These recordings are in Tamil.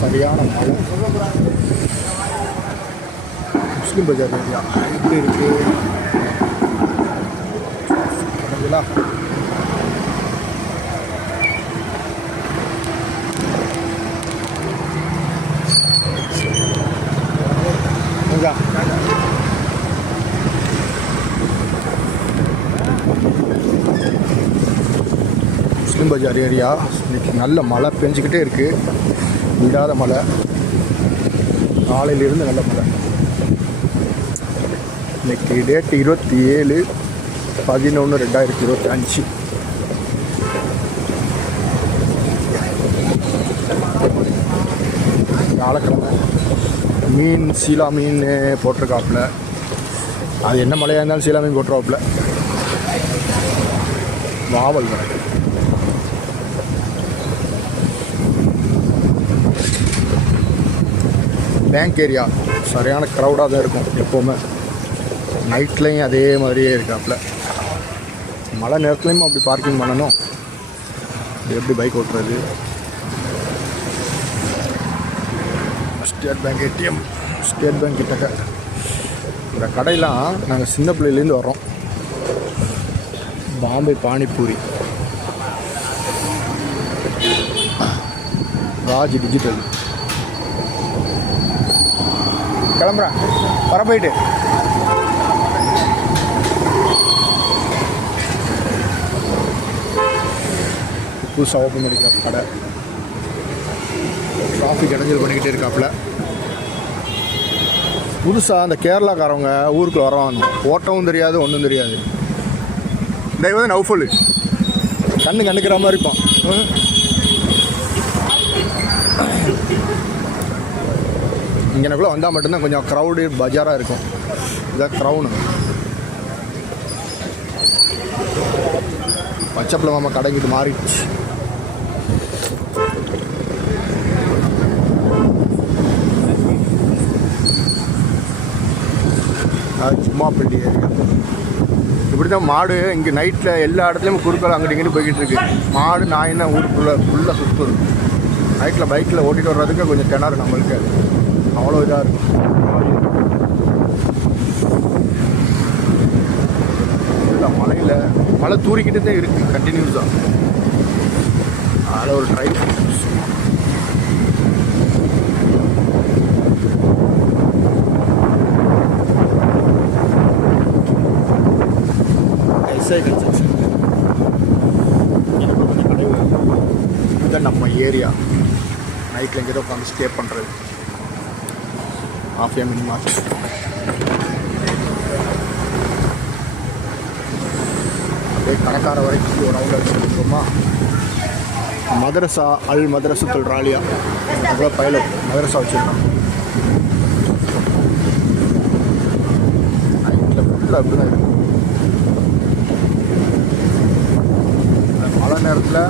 சரியான மழை. முஸ்லீம் பஜார் ஏரியா எப்படி இருக்கு. பார்த்தீங்களா முஸ்லீம் பஜார் ஏரியா. இன்னைக்கு நல்ல மழை பெஞ்சிக்கிட்டே இருக்குது விடாத மழை. காலையிலிருந்து நல்ல மழை. இன்னைக்கு டேட் இருபத்தி ஏழு பதினொன்று ரெண்டாயிரத்தி இருபத்தி அஞ்சு வியாழக்கிழமை. மீன் சீலா மீன் போட்டிருக்காப்புல. அது என்ன மழையாக இருந்தாலும் சீலா மீன் போட்டுருவாப்புல வாவல் வரை பேங்க் ஏரியா சரியான க்ரௌடாக தான் இருக்கும் எப்போவுமே. நைட்லேயும் அதே மாதிரியே இருக்காப்புல. மழை நேரத்துலையும் அப்படி பார்க்கிங் பண்ணணும். எப்படி பைக் ஓட்டுறது? State Bank ATM State Bank கிட்டக்க. இந்த கடையெல்லாம் நாங்கள் சின்ன பிள்ளையிலேருந்து வரோம் பாம்பே பானிபூரி. ராஜ் டிஜிட்டல் கிளம்புறேன். வர போயிட்டு. புதுசாக ஓப்பன் பண்ணிக்கிற கடை. டிராஃபிக் இடைஞ்சல் பண்ணிக்கிட்டே இருக்காப்புல. புதுசாக அந்த கேரளாக்காரவங்க ஊருக்குள்ள வரவாங்க ஓட்டவும் தெரியாது ஒன்றும் தெரியாது. இந்த வந்து நவுஃபுல் கண்ணு கண்டுக்கிற மாதிரி இருப்பான். இங்கனக்குள்ளே வந்தால் மட்டும்தான் கொஞ்சம் க்ரௌடு பஜாராக இருக்கும். இதான் க்ரௌனு பச்சைப்பிள்ளை மாமா கடைக்கிட்டு மாறிடுச்சு. சும்மா பள்ளி ஏரியா. இப்படி தான் மாடு இங்கே நைட்டில் எல்லா இடத்துலையும் குறுக்கால அங்கிட்டு இங்கிட்டு போய்கிட்டு இருக்கு. மாடு நாயின்னா ஊருக்குள்ளே ஃபுல்லாக சுற்று நைட்டில் பைக்கில் ஓட்டிகிட்டு வர்றதுக்கு கொஞ்சம் திணறு நம்மளுக்கு. அவ்வளோ இதாக இருக்கும். இல்லை மலையில் மழை தூரிக்கிட்டு தான் இருக்குது கண்டினியூஸாக அதில் ஒரு எஸ்ஐ கன்ஸ்ட்ரக்ஷன் எனக்கு கொஞ்சம் இதுதான் நம்ம ஏரியா. நைட்டில் எங்கேயோ உட்காந்து ஸ்டே பண்ணுறது ஆஃப் மினி மார்ச் அப்படியே கடைக்கார வரைக்கும் ஒரு ரவுண்ட் அடிச்சுருக்கோமா மதரசா அல் மதரசத்துல் ராலியா. அவ்வளோ பைலட் மதரசா வச்சுருக்கான். நைட்டில் ஃபுல்லாக அப்படி தான் இருக்கும் மழை நேரத்தில்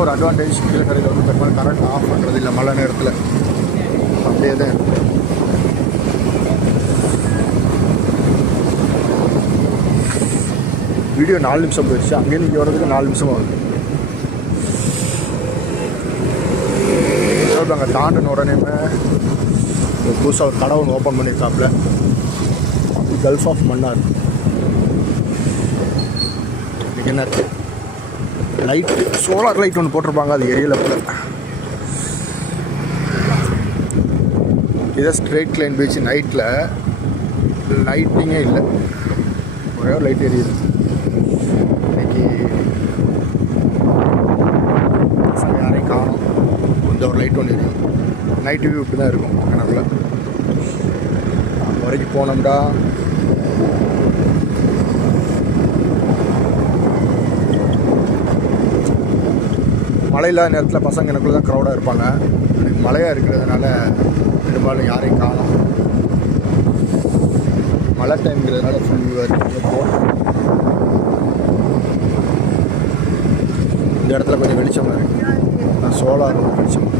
என்ன ஒரு அட்வான்டேஜ் கீழே கடையில் வந்து பெரும்பாலும் கரண்ட் ஆஃப் பண்ணுறது இல்லை மழை நேரத்தில். அப்படியே தான் வீடியோ நாலு நிமிஷம் போயிடுச்சு. அங்கேருந்து இங்கே வரதுக்கு நாலு நிமிஷம் ஆகுது. அங்கே தாண்டின உடனேமே ஒரு புதுசாக ஒரு கடை ஒன்று ஓப்பன் பண்ணியிருக்காப்புல கல்ஃப் ஆஃப் மன்னார் இன்னைக்கு என்ன இருக்குது லைட்டு சோலார் லைட் ஒன்று போட்டிருப்பாங்க அது எரியல போல. இதை ஸ்ட்ரெயிட் லைன் பீச் நைட்டில் லைட்டிங்கே இல்லை. ஒரே ஒரு லைட் எரியுது இன்னைக்கு யாரையும் காணும் இந்த ஒரு லைட் ஒன்று எரியும் நைட் வியூ இப்படி தான் இருக்கும் கணக்கில். வரைக்கும் போனோம்டா. மழை இல்லாத நேரத்தில் பசங்க எனக்குள்ளே தான் க்ரௌடாக இருப்பாங்க. மழையாக இருக்கிறதுனால பெரும்பாலும் யாரையும் காணும். மழை டைம்ங்கிறதுனால ஃபுல் வியூவாக இருக்குது போகணும் இந்த இடத்துல கொஞ்சம் வெளிச்சமாக இருக்குது சோலார் வெளிச்சம்